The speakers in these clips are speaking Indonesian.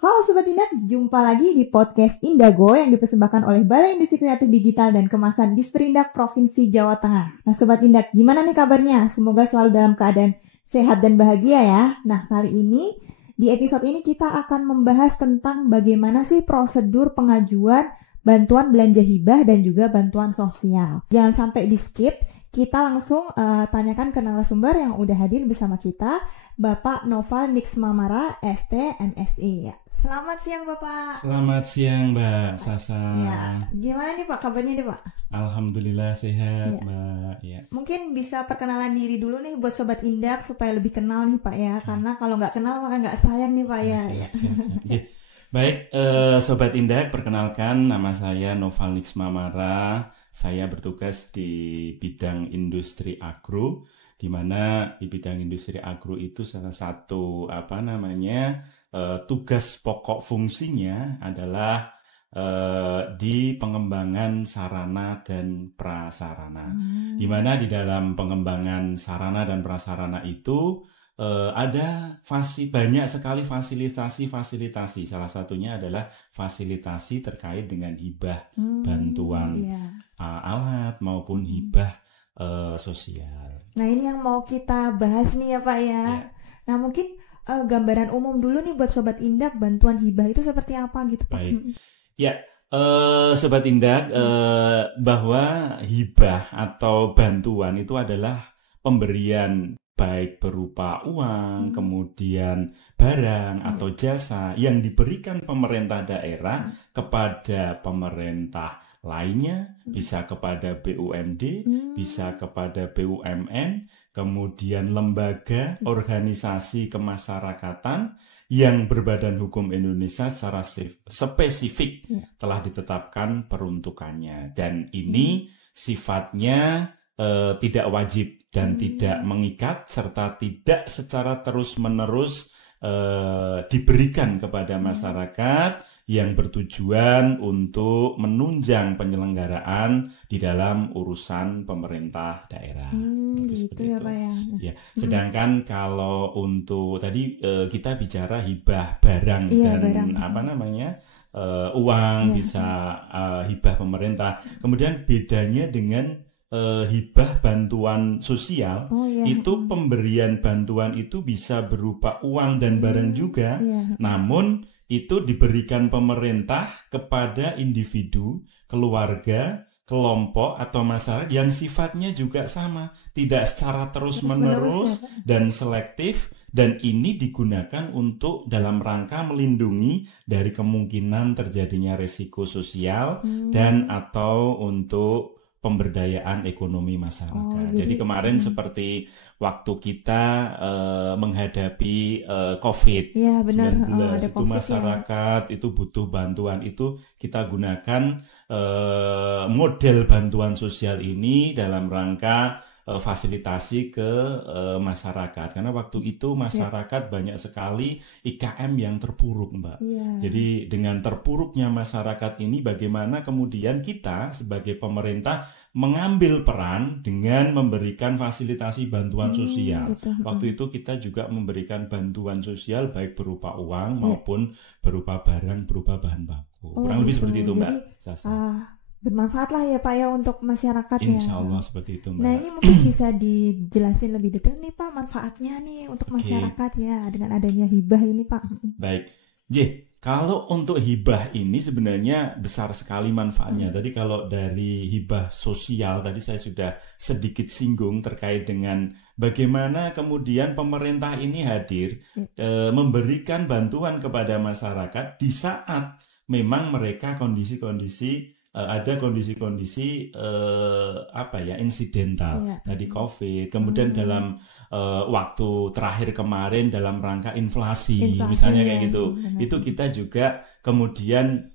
Halo Sobat Indak, jumpa lagi di podcast Indago yang dipersembahkan oleh Balai Industri Kreatif Digital dan Kemasan Disperindak Provinsi Jawa Tengah. Nah Sobat Indak, gimana nih kabarnya? Semoga selalu dalam keadaan sehat dan bahagia ya. Nah kali ini, di episode ini kita akan membahas tentang bagaimana sih prosedur pengajuan bantuan belanja hibah dan juga bantuan sosial. Jangan sampai di skip, kita langsung tanyakan ke narasumber yang udah hadir bersama kita, Bapak Noval Nixmamara, ST, MSI. Selamat siang Bapak. Selamat siang Mbak Sasa. Ya, gimana nih Pak kabarnya nih Pak? Alhamdulillah sehat Ya. Mbak. Ya. Mungkin bisa perkenalan diri dulu nih buat Sobat Indak supaya lebih kenal nih Pak ya. Karena kalau nggak kenal maka nggak sayang nih Pak ya. Siap. Oke. Baik, Sobat Indak, perkenalkan nama saya Noval Nixmamara. Saya bertugas di bidang industri agro, di mana di bidang industri agro itu salah satu tugas pokok fungsinya adalah di pengembangan sarana dan prasarana. Di mana di dalam pengembangan sarana dan prasarana itu ada banyak sekali fasilitasi. Salah satunya adalah fasilitasi terkait dengan hibah bantuan alat maupun hibah sosial. Nah ini yang mau kita bahas nih ya Pak ya. Ya. Nah mungkin gambaran umum dulu nih buat Sobat Indak, bantuan hibah itu seperti apa gitu Pak? Baik. Ya, Sobat Indak, bahwa hibah atau bantuan itu adalah pemberian baik berupa uang, kemudian barang atau jasa yang diberikan pemerintah daerah kepada pemerintah lainnya, bisa kepada BUMD, bisa kepada BUMN, kemudian lembaga, organisasi kemasyarakatan yang berbadan hukum Indonesia secara spesifik telah ditetapkan peruntukannya. Dan ini sifatnya tidak wajib dan tidak mengikat, serta tidak secara terus-menerus diberikan kepada masyarakat yang bertujuan untuk menunjang penyelenggaraan di dalam urusan pemerintah daerah. Gitu ya Pak ya. Ya, sedangkan kalau untuk tadi kita bicara hibah barang dan uang, bisa hibah pemerintah. Kemudian bedanya dengan hibah bantuan sosial, itu pemberian bantuan itu bisa berupa uang dan barang juga, namun itu diberikan pemerintah kepada individu, keluarga, kelompok atau masyarakat yang sifatnya juga sama, tidak secara terus-menerus dan selektif, dan ini digunakan untuk dalam rangka melindungi dari kemungkinan terjadinya resiko sosial dan atau untuk pemberdayaan ekonomi masyarakat. Jadi kemarin seperti waktu kita menghadapi COVID-19, itu masyarakat itu butuh bantuan, itu kita gunakan model bantuan sosial ini dalam rangka fasilitasi ke masyarakat, karena waktu itu masyarakat banyak sekali IKM yang terpuruk Mbak. Jadi dengan terpuruknya masyarakat ini, bagaimana kemudian kita sebagai pemerintah mengambil peran dengan memberikan fasilitasi bantuan sosial. Waktu itu kita juga memberikan bantuan sosial baik berupa uang maupun berupa barang, berupa bahan baku. Kurang lebih seperti itu Mbak Sasa. Bermanfaat lah ya Pak ya untuk masyarakat ya. Insya Allah seperti itu Mbak. Nah ini mungkin bisa dijelasin lebih detail nih Pak manfaatnya nih untuk masyarakat ya dengan adanya hibah ini Pak. Baik, kalau untuk hibah ini sebenarnya besar sekali manfaatnya. Tadi kalau dari hibah sosial tadi saya sudah sedikit singgung terkait dengan bagaimana kemudian pemerintah ini hadir memberikan bantuan kepada masyarakat di saat memang mereka ada kondisi-kondisi insidental tadi COVID, kemudian dalam waktu terakhir kemarin dalam rangka inflasi misalnya kayak gitu. Itu kita juga kemudian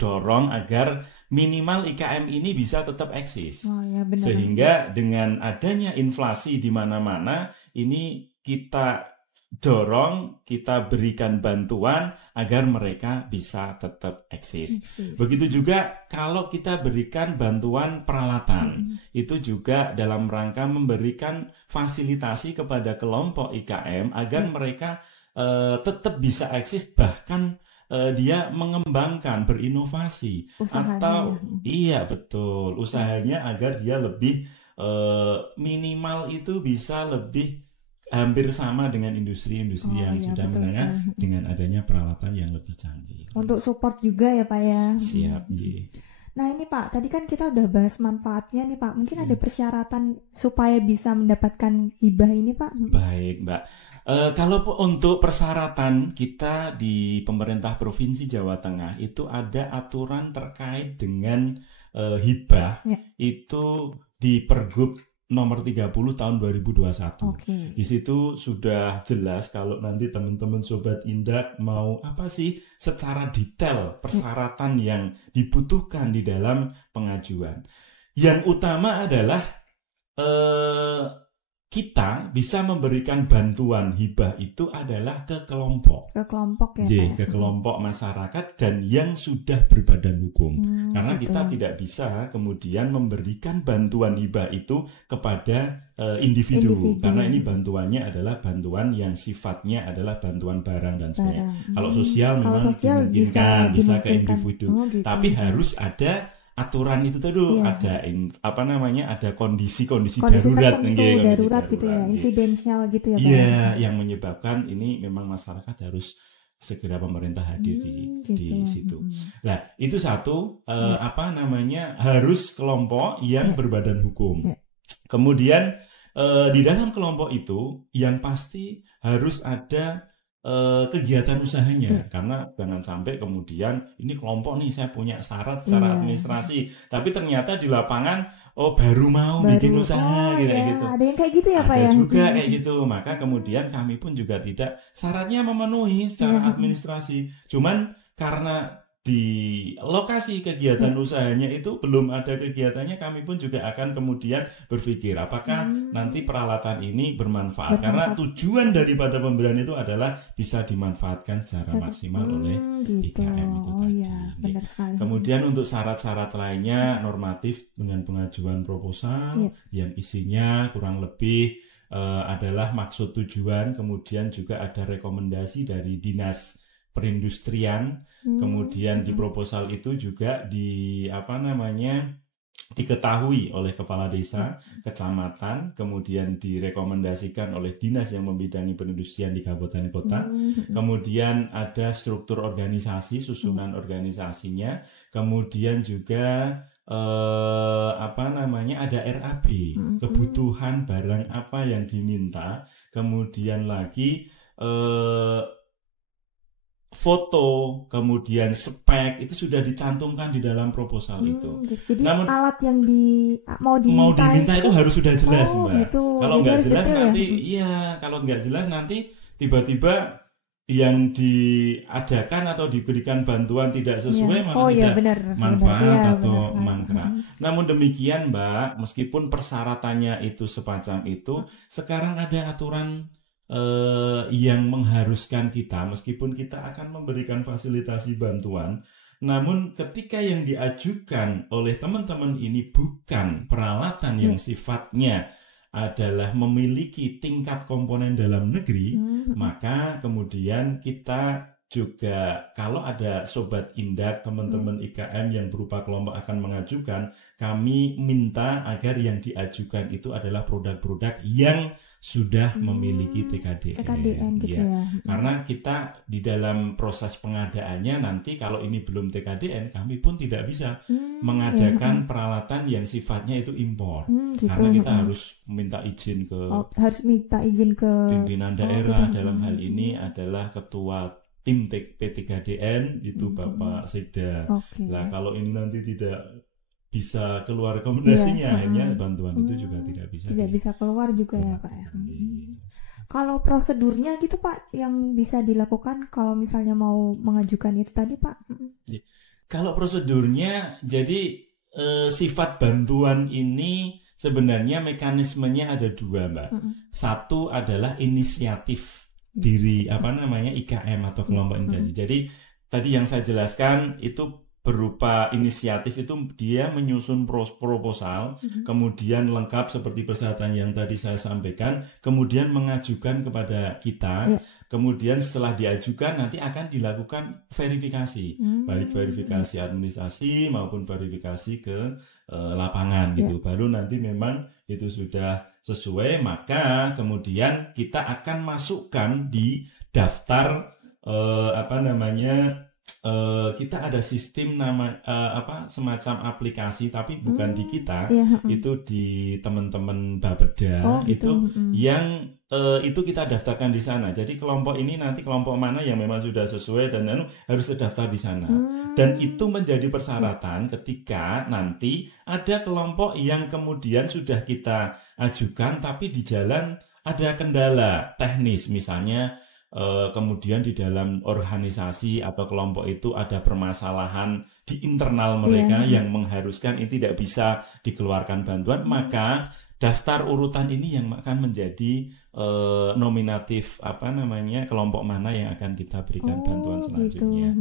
dorong agar minimal IKM ini bisa tetap eksis. Sehingga dengan adanya inflasi di mana-mana, ini kita dorong, kita berikan bantuan agar mereka bisa tetap eksis. Begitu juga kalau kita berikan bantuan peralatan, itu juga dalam rangka memberikan fasilitasi kepada kelompok IKM agar mereka tetap bisa eksis, bahkan dia mengembangkan, berinovasi, usahanya. Atau iya betul, usahanya agar dia lebih minimal itu bisa lebih hampir sama dengan industri-industri yang sudah menengah dengan adanya peralatan yang lebih canggih. Untuk support juga ya Pak ya. Siap. Nah ini Pak, tadi kan kita udah bahas manfaatnya nih Pak. Mungkin ada persyaratan supaya bisa mendapatkan hibah ini Pak? Baik Mbak. Kalau untuk persyaratan kita di pemerintah Provinsi Jawa Tengah itu ada aturan terkait dengan hibah, itu di Pergub nomor 30 tahun 2021. Di situ sudah jelas kalau nanti teman-teman Sobat Indak mau apa sih secara detail persyaratan yang dibutuhkan di dalam pengajuan. Yang utama adalah kita bisa memberikan bantuan hibah itu adalah ke kelompok. Ke kelompok ya Pak? Ke kelompok masyarakat dan yang sudah berbadan hukum. Karena kita tidak bisa kemudian memberikan bantuan hibah itu kepada individu. Karena ini bantuannya adalah bantuan yang sifatnya adalah bantuan barang dan sebagainya. Kalau sosial memang dimungkinkan bisa ke individu. Tapi harus ada aturan itu tuh ada ada kondisi-kondisi darurat gitu ya, insidensial gitu ya Pak. Iya, yang menyebabkan ini memang masyarakat harus segera pemerintah hadir di situ. Nah, itu satu harus kelompok yang berbadan hukum. Kemudian di dalam kelompok itu yang pasti harus ada kegiatan usahanya, karena jangan sampai kemudian ini kelompok nih saya punya syarat secara administrasi, tapi ternyata di lapangan baru mau bikin usaha gitu. Ada yang kayak gitu ya Pak ya? Ada juga kayak gitu, maka kemudian kami pun juga tidak syaratnya memenuhi secara administrasi, cuman karena di lokasi kegiatan usahanya itu belum ada kegiatannya, kami pun juga akan kemudian berpikir apakah nanti peralatan ini bermanfaat. Karena tujuan daripada pemberian itu adalah bisa dimanfaatkan secara maksimal oleh IKM itu tadi. Benar sekali. Kemudian untuk syarat-syarat lainnya normatif dengan pengajuan proposal yang isinya kurang lebih adalah maksud tujuan, kemudian juga ada rekomendasi dari Dinas Perindustrian. Kemudian di proposal itu juga diketahui oleh kepala desa, kecamatan, kemudian direkomendasikan oleh dinas yang membidangi perindustrian di kabupaten kota. Kemudian ada struktur organisasi, susunan organisasinya, kemudian juga ada RAB, kebutuhan barang apa yang diminta, kemudian lagi foto, kemudian spek itu sudah dicantumkan di dalam proposal itu. Jadi alat yang mau diminta itu harus sudah jelas, Mbak. Gitu. Kalau nggak jelas nanti, kalau nggak jelas nanti tiba-tiba yang diadakan atau diberikan bantuan tidak sesuai malah tidak manfaat atau mangkrak. Namun demikian, Mbak, meskipun persyaratannya itu semacam itu, sekarang ada aturan yang mengharuskan kita, meskipun kita akan memberikan fasilitasi bantuan, namun ketika yang diajukan oleh teman-teman ini bukan peralatan yang sifatnya adalah memiliki tingkat komponen dalam negeri, maka kemudian kita juga kalau ada Sobat Indak, teman-teman IKM yang berupa kelompok akan mengajukan, kami minta agar yang diajukan itu adalah produk-produk yang sudah memiliki TKDN gitu ya. Karena kita di dalam proses pengadaannya nanti kalau ini belum TKDN, kami pun tidak bisa mengadakan peralatan yang sifatnya itu impor. Gitu. Karena kita harus minta izin ke pimpinan daerah. Dalam hal ini adalah ketua tim P3DN itu Bapak Sekda. Nah, kalau ini nanti tidak bisa keluar rekomendasinya, akhirnya bantuan itu juga tidak bisa keluar juga ya Pak ya. Kalau prosedurnya gitu Pak yang bisa dilakukan kalau misalnya mau mengajukan itu tadi Pak? Kalau prosedurnya, jadi sifat bantuan ini sebenarnya mekanismenya ada dua, Mbak. Satu adalah inisiatif diri IKM atau kelompok ini. Jadi tadi yang saya jelaskan itu berupa inisiatif itu dia menyusun proposal, kemudian lengkap seperti persyaratan yang tadi saya sampaikan, kemudian mengajukan kepada kita, kemudian setelah diajukan nanti akan dilakukan verifikasi, baik verifikasi administrasi maupun verifikasi ke lapangan gitu. Baru nanti memang itu sudah sesuai, maka kemudian kita akan masukkan di daftar kita ada sistem semacam aplikasi, tapi bukan di kita, itu di teman-teman Bapeda yang itu kita daftarkan di sana. Jadi kelompok ini nanti kelompok mana yang memang sudah sesuai dan harus terdaftar di sana. Dan itu menjadi persyaratan ketika nanti ada kelompok yang kemudian sudah kita ajukan tapi di jalan ada kendala teknis, misalnya kemudian di dalam organisasi atau kelompok itu ada permasalahan di internal mereka yang mengharuskan ini tidak bisa dikeluarkan bantuan, maka daftar urutan ini yang akan menjadi nominatif kelompok mana yang akan kita berikan bantuan selanjutnya.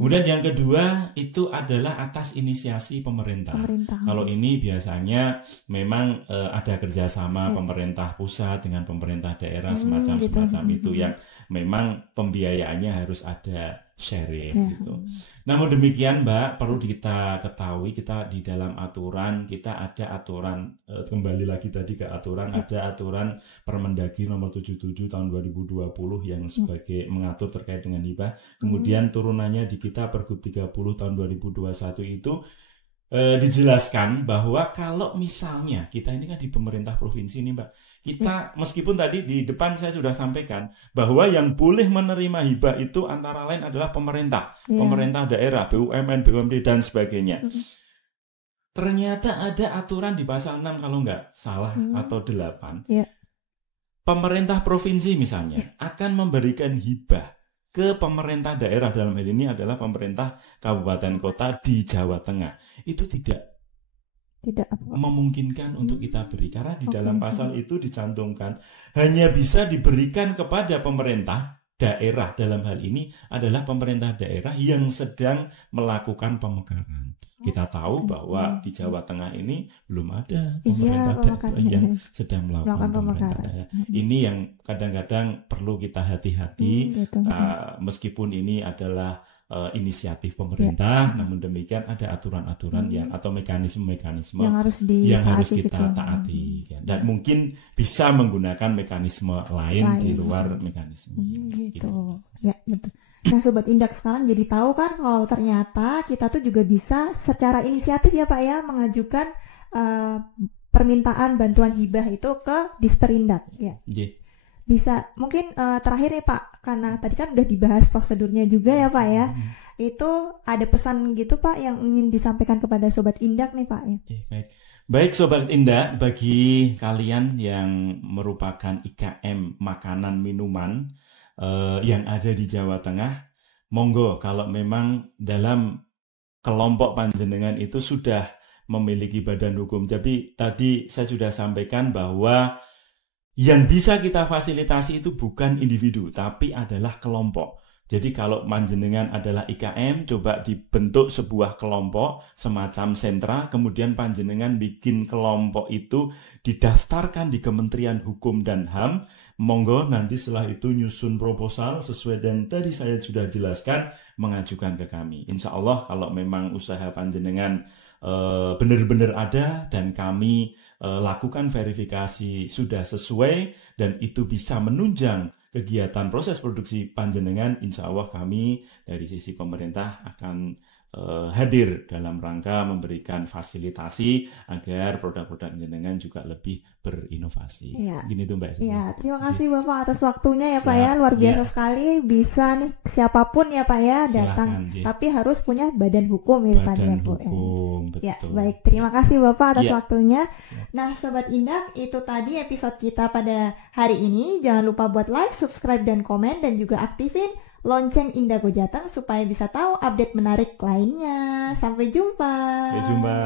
Kemudian yang kedua itu adalah atas inisiasi pemerintah. Kalau ini biasanya memang ada kerjasama pemerintah pusat dengan pemerintah daerah semacam itu yang memang pembiayaannya harus ada sharing gitu. Namun demikian Mbak, perlu kita ketahui kita di dalam aturan kita ada aturan kembali lagi tadi ke aturan, ada aturan Permendagri nomor 77 tahun 2020 yang sebagai mengatur terkait dengan hibah. Kemudian turunannya di kita Pergub 30 tahun 2021 itu dijelaskan bahwa kalau misalnya kita ini kan di pemerintah provinsi nih Mbak, kita meskipun tadi di depan saya sudah sampaikan bahwa yang boleh menerima hibah itu antara lain adalah pemerintah, pemerintah daerah, BUMN, BUMD dan sebagainya. Ternyata ada aturan di pasal 6 kalau nggak salah atau 8. Pemerintah provinsi misalnya akan memberikan hibah ke pemerintah daerah, dalam hal ini adalah pemerintah kabupaten kota di Jawa Tengah. Itu tidak memungkinkan untuk kita beri, karena di dalam pasal itu dicantumkan hanya bisa diberikan kepada pemerintah daerah, dalam hal ini adalah pemerintah daerah yang sedang melakukan pemekaran. Kita tahu bahwa di Jawa Tengah ini belum ada pemerintah daerah yang sedang melakukan pemekaran. Ini yang kadang-kadang perlu kita hati-hati, meskipun ini adalah inisiatif pemerintah, namun demikian ada aturan-aturan yang atau mekanisme-mekanisme yang harus kita taati, dan mungkin bisa menggunakan mekanisme lain di luar mekanisme gitu. Ya, betul. Nah Sobat Indak sekarang jadi tahu kan kalau ternyata kita tuh juga bisa secara inisiatif ya Pak ya mengajukan permintaan bantuan hibah itu ke Disperindak ya. Bisa mungkin terakhir nih Pak, karena tadi kan udah dibahas prosedurnya juga ya Pak ya. Itu ada pesan gitu Pak yang ingin disampaikan kepada Sobat Indak nih Pak ya. Baik Sobat Indak, bagi kalian yang merupakan IKM makanan minuman yang ada di Jawa Tengah, monggo kalau memang dalam kelompok panjenengan itu sudah memiliki badan hukum. Jadi tadi saya sudah sampaikan bahwa yang bisa kita fasilitasi itu bukan individu, tapi adalah kelompok. Jadi kalau panjenengan adalah IKM, coba dibentuk sebuah kelompok semacam sentra, kemudian panjenengan bikin kelompok itu didaftarkan di Kementerian Hukum dan HAM. Monggo nanti setelah itu nyusun proposal sesuai dan tadi saya sudah jelaskan, mengajukan ke kami. Insya Allah kalau memang usaha panjenengan benar-benar ada dan kami lakukan verifikasi sudah sesuai dan itu bisa menunjang kegiatan proses produksi panjenengan, insya Allah kami dari sisi pemerintah akan hadir dalam rangka memberikan fasilitasi agar produk-produk panjenengan juga lebih berinovasi. Gini tuh Mbak. Ya, terima kasih Bapak atas waktunya ya Pak ya, luar biasa sekali. Bisa nih siapapun ya Pak ya datang, tapi harus punya badan hukum ya Pak ya. Betul. Ya, baik, terima kasih Bapak atas waktunya. Nah Sobat Indak, itu tadi episode kita pada hari ini. Jangan lupa buat like, subscribe dan komen, dan juga aktifin lonceng Indago Jateng supaya bisa tahu update menarik lainnya. Sampai jumpa. Sampai jumpa.